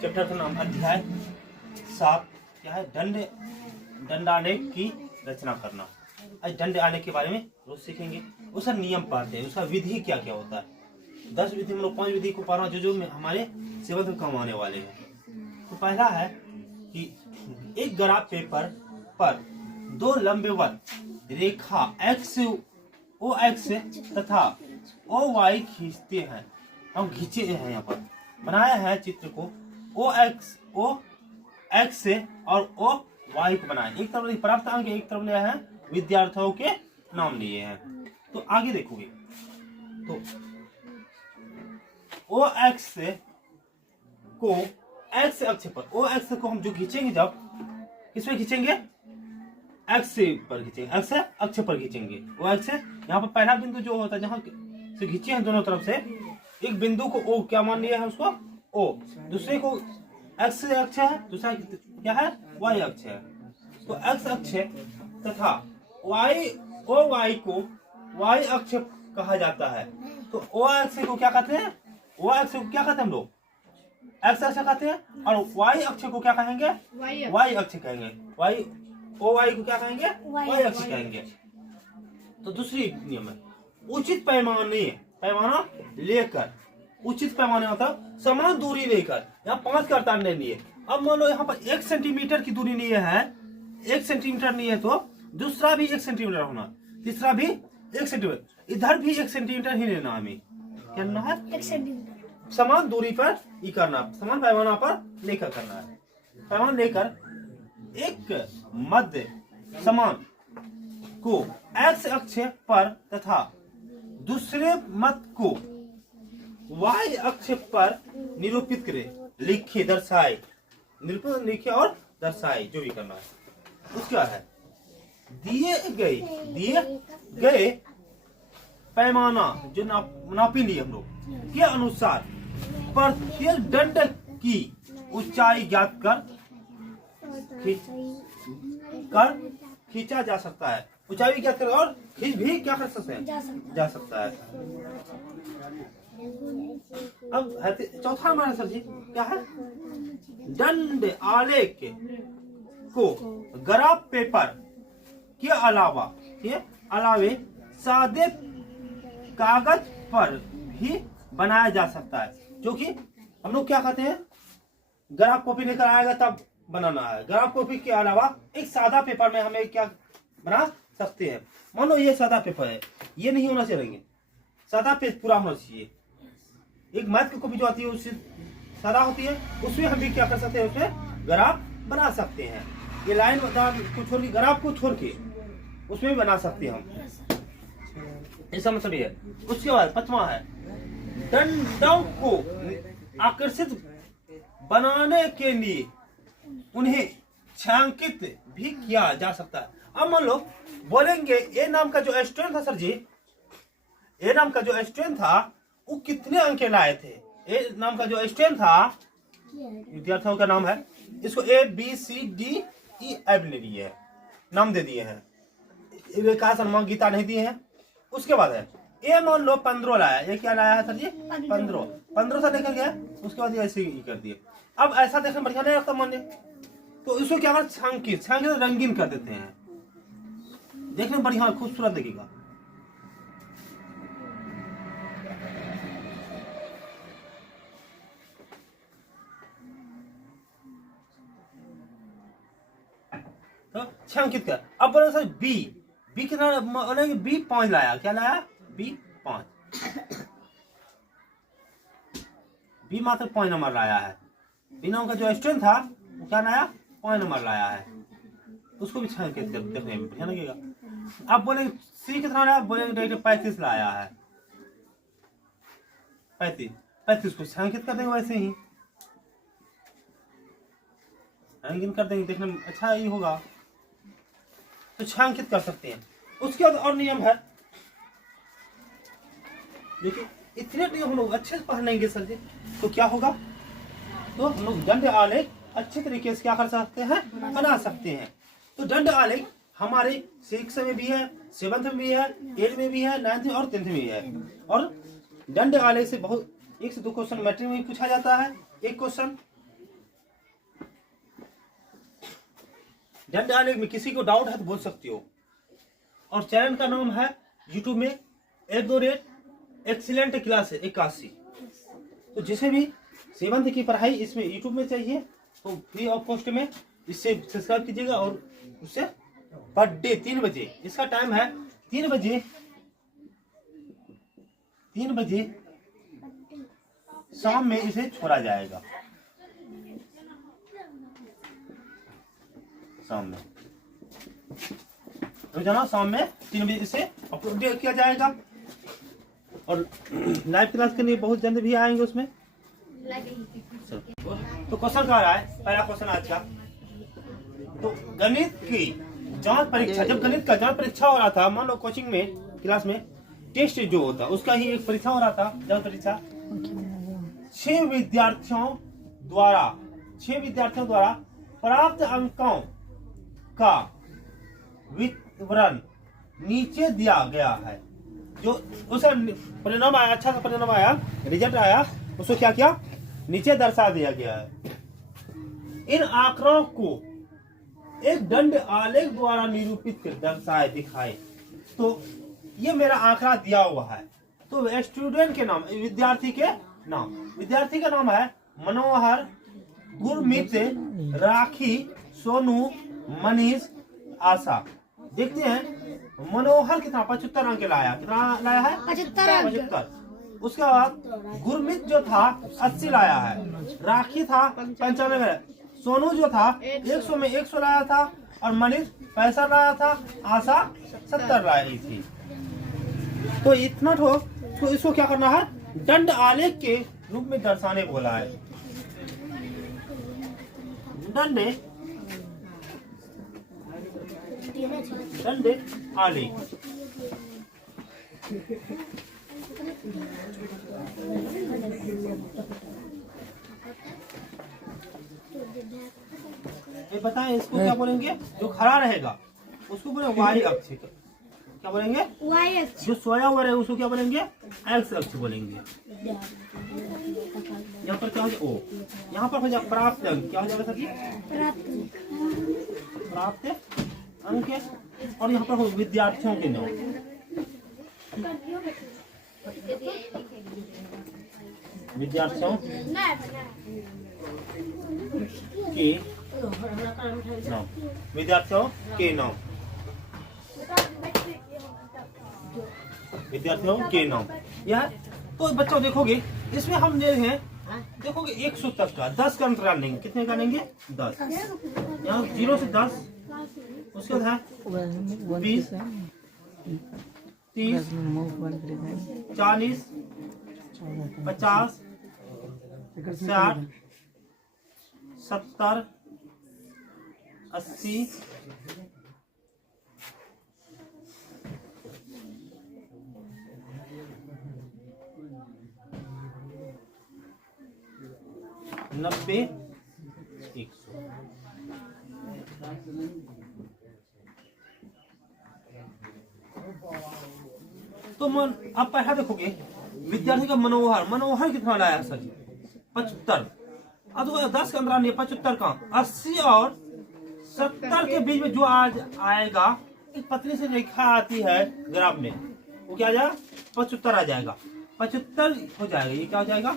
Chapter का नाम अध्याय 7 क्या है, दंडालेख की रचना करना। आज दंडालेख के बारे में रोज सीखेंगे। उसका नियम पाठ है, उसका विधि क्या क्या होता है। 10 विधि हम लोग 5 विधि को पढ़ना जो हमारे सेवंत में काम आने वाले हैं। तो पहला है कि एक ग्राफ पेपर पर 2 लंबवत रेखा OX तथा OY खींचते हैं। हम खींचे हैं, यहाँ पर बनाया है चित्र को OX से और OY को बनाया। एक तरफ प्राप्त अंक, एक तरफ लिया है विद्यार्थियों के नाम लिए हैं। तो आगे देखोगे तो OX को X अक्ष पर, OX को हम जो खींचेंगे, जब किसमें खींचेंगे, X पर खींचेंगे, X अक्ष पर खींचेंगे। OX यहाँ पर पहला बिंदु जो होता है जहाँ से खींचे हैं दोनों तरफ से, एक बिंदु को O क्या मान लिया है उसको O, दूसरे को X अक्ष है, दूसरा क्या है Y अक्ष है। तो X अक्ष तथा OY को Y अक्ष कहा जाता है। तो O अक्ष को क्या कहते हैं, O अक्ष को क्या कहते हैं हम लोग, X अक्ष कहते हैं, और Y अक्ष को क्या कहेंगे, Y अक्ष कहेंगे। OY को क्या कहेंगे, Y अक्ष कहेंगे। तो दूसरी नियम है उचित पैमाना लेकर, उचित पैमाने मतलब समान दूरी लेकर, यहाँ 5 का तार ले लिए। अब मान लो यहाँ पर 1 सेंटीमीटर की दूरी लिए है, 1 सेंटीमीटर नहीं है तो दूसरा भी 1 सेंटीमीटर होना, तीसरा भी 1 सेंटीमीटर, इधर भी 1 सेंटीमीटर ही लेना। हमें क्या करना है, 1 सेंटीमीटर समान दूरी पर ही करना, समान पैमाना पर लेकर करना है। पैमाना लेकर एक मध्य समान को X अक्ष पर तथा दूसरे मध्य को Y अक्ष पर निरूपित करे, लिखे, दर्शाए, निरूपित लिखे और दर्शाए, जो भी करना है। उसके बाद है दिए गए पैमाना जो नापी लिए हम लोग के अनुसार प्रत्येक दंड की ऊंचाई ज्ञात कर खींचा जा सकता है। ऊंचाई भी ज्ञात कर और खींच भी क्या कर सकते हैं, जा सकता है। अब चौथा हमारा सर जी क्या है, दंड आलेख को ग्राफ पेपर के अलावे सादे कागज पर भी बनाया जा सकता है। जो कि हम लोग क्या कहते हैं, ग्राफ कॉपी लेकर आएगा तब बनाना है। ग्राफ कॉपी के अलावा एक सादा पेपर में हमें क्या बना सकते हैं। मान लो ये सादा पेपर है, ये नहीं होना चाहिए, सादा पेज पूरा होना चाहिए। एक मैथ की कॉपी जो आती है उससे सादा होती है, उसमें हम भी क्या कर सकते हैं, उसमें ग्राफ बना सकते हैं। ये लाइन को छोड़ के, ग्राफ को छोड़ के उसमें भी बना सकते हैं हम। ऐसा मतलब ये है। उसके बाद 5वां है दंडों को आकर्षित बनाने के लिए उन्हें छायांकित भी किया जा सकता है। अब मान लो बोलेंगे ए नाम का जो स्टूडेंट था सर जी, ए नाम का जो स्टूडेंट था वो कितने अंक लाए थे। ए नाम का जो स्टूडेंट था, विद्यार्थियों का नाम है, इसको ABCDE ले दिए है, नाम दे दिए हैं, विकास अनुमान गीता नहीं दिए हैं। उसके बाद है ए मान लो 15 लाया, ये क्या लाया है सर जी, 15 से लेकर गया। उसके बाद ऐसे ही कर दिए। अब ऐसा देखने बढ़िया नहीं लगता मान्य, तो इसको क्या कर छांकित रंगीन कर देते हैं, देखने में बढ़िया खूबसूरत लगेगा। तो छांकित कर। अब बोलो सर बी कितना बोलेंगे, B 5 लाया, क्या लाया, B 5, B मात्र 5 नंबर लाया है। बी नाम का जो स्टूडेंट था वो क्या लाया, 5 नंबर लाया है। उसको भी छांकित कर देखने में बढ़िया लगेगा। अब बोलेंगे C कितना लाया, बोलेंगे 35 लाया है, 35 को छांकित कर देंगे, वैसे ही रंगीन कर देंगे, देखने में अच्छा ही होगा, तो छायांकित कर सकते हैं। उसके बाद और नियम है, देखिए इतने नियम हम लोग अच्छे से पढ़ लेंगे सर जी तो क्या होगा, तो हम लोग दंड आलेख अच्छे तरीके से क्या कर सकते हैं, बना सकते हैं। तो दंड आलेख हमारे 6 में भी है, 7th में भी है, 8 में भी है, 9th में और 10th में भी है। और दंड आलेख से बहुत 1 से 2 क्वेश्चन मैट्रिक में पूछा जाता है, एक क्वेश्चन दंड आलेख में किसी को डाउट है तो बोल सकते हो। और चैनल का नाम है यूट्यूब में @एक्सीलेंट क्लास 81। तो जिसे भी 7th की पढ़ाई इसमें यूट्यूब में चाहिए तो फ्री ऑफ कॉस्ट में इससे सब्सक्राइब कीजिएगा और उससे पर डे 3 बजे, इसका टाइम है 3 बजे शाम में इसे छोड़ा जाएगा। शाम में रोजाना शाम में 3 बजे इसे अपलोड किया जाएगा। और लाइव क्लास के लिए बहुत जल्द भी आएंगे उसमें। तो क्वेश्चन क्या रहा है, पहला क्वेश्चन आज का। तो गणित की जांच परीक्षा, जब गणित का जांच परीक्षा हो रहा था, मान लो कोचिंग में क्लास में टेस्ट जो होता है उसका ही एक परीक्षा हो रहा था, जांच परीक्षा। 6 विद्यार्थियों द्वारा प्राप्त अंकों का विवरण नीचे दिया गया है। जो उसका परिणाम आया, अच्छा सा परिणाम आया, रिजल्ट आया, उसको क्या किया, नीचे दर्शा दिया गया है। इन आंकड़ों को एक दंड आलेख द्वारा निरूपित कर दर्शाए दिखाए। तो ये मेरा आंकड़ा दिया हुआ है। तो स्टूडेंट के नाम, विद्यार्थी का नाम है मनोहर, गुरमीत, राखी, सोनू, मनीष, आशा। देखते हैं मनोहर कितना 75 अंक लाया, कितना लाया है 75। उसके बाद गुरमीत जो था 80 लाया है, राखी था 95, सोनू जो था 100 में 100 लाया था, और मनीष 65 लाया था, आशा 70 लाई थी। तो इतना तो इसको क्या करना है, दंड आलेख के रूप में दर्शाने बोला है। दंड आलेख। ये बताएं इसको क्या बोलेंगे, जो खड़ा रहेगा उसको बोले वाई अक्ष। क्या बोलेंगे, वाई अक्ष। जो सोया हुआ रहेगा उसको क्या बोलेंगे, एक्स अक्ष बोलेंगे। यहाँ पर क्या हो जाए, ओ यहाँ पर हो जाए प्राप्त अंक। क्या हो जाएगा सर जी, प्राप्त अंक। और यहाँ पर हो विद्यार्थियों के नाम, विद्यार्थियों के नाम, यह। तो बच्चों देखोगे इसमें हम ले हैं, देखोगे 100 तक का 10 का अंतराल लेंगे। कितने का लेंगे, 10। यहाँ 0 से 10, उसके बाद है 20, 30, 40, 50, 60, 70, 80, 90, 100। तो अब पहला देखोगे विद्यार्थी का मनोहर कितना लाया सर, 75। अब तो 10 का अंतराल नहीं, 75 का 80 और 70 के बीच में जो आज आएगा, एक पतली सी रेखा आती है ग्राफ में, वो क्या आ जाएगा, 75 आ जाएगा। 75 हो जाएगा, ये क्या हो जाएगा,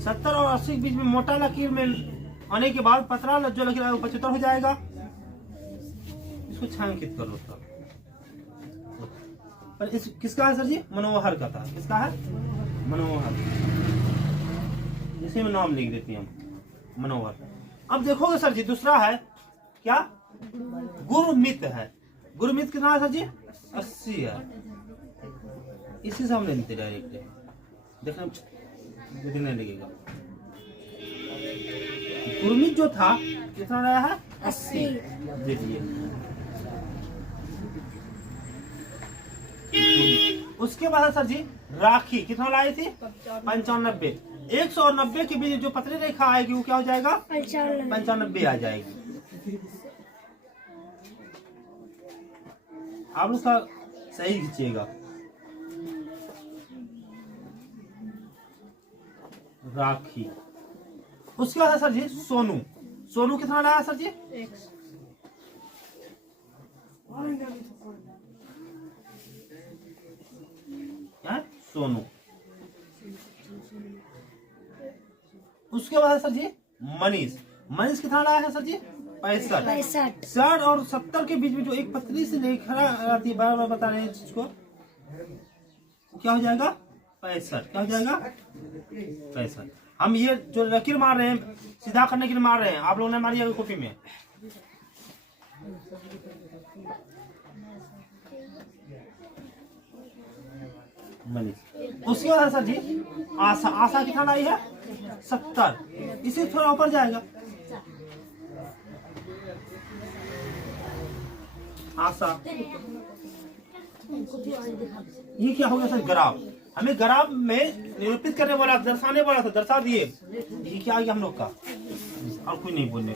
70 और 80 के बीच में मोटा लकीर में आने के बाद पतला जो लकीर है वो 75 हो जाएगा। इसको छायांकित कर लो तब। पर इस किसका है सर जी, मनोहर का था। किसका है, मनोहर। इसी में नाम लिख देते हैं हम, मनोहर। अब देखोगे सर जी दूसरा है क्या, गुरमीत है। गुरमीत कितना है सर जी, 80 है। इसी से हम ले लेते डायरेक्ट, देखने लगेगा। गुरमीत जो था कितना लाया है, 80। देखिए उसके बाद सर जी राखी कितना लाई थी, 95। 100 और 90 के बीच जो पतली रेखा आएगी वो क्या हो जाएगा, 95 आ जाएगी। आप उसका सही खींचिएगा। राखी। उसके बाद है सर जी सोनू। सोनू कितना लाया सर जी? क्या है? सोनू। उसके बाद है सर जी मनीष। मनीष कितना लाया है सर जी? 65। 60 और 70 के बीच में जो एक पतली सी रेखा आती है, बार बार बता रहे हैं चीज को, क्या हो जाएगा? 65। क्या हो जाएगा? 65। हम ये जो लकीर मार रहे हैं सीधा करने के लिए मार रहे हैं, आप लोगों ने मारिएगा कॉपी में। उसके बाद सर जी आशा। आशा कितना लाई है? 70। इसे थोड़ा ऊपर जाएगा। आशा ये क्या हो गया सर? ग्राफ। हमें ग्राफ में निरूपित करने वाला, दर्शाने वाला था, दर्शा दिए। ये क्या आ गया हम लोग का? और कोई नहीं बोलने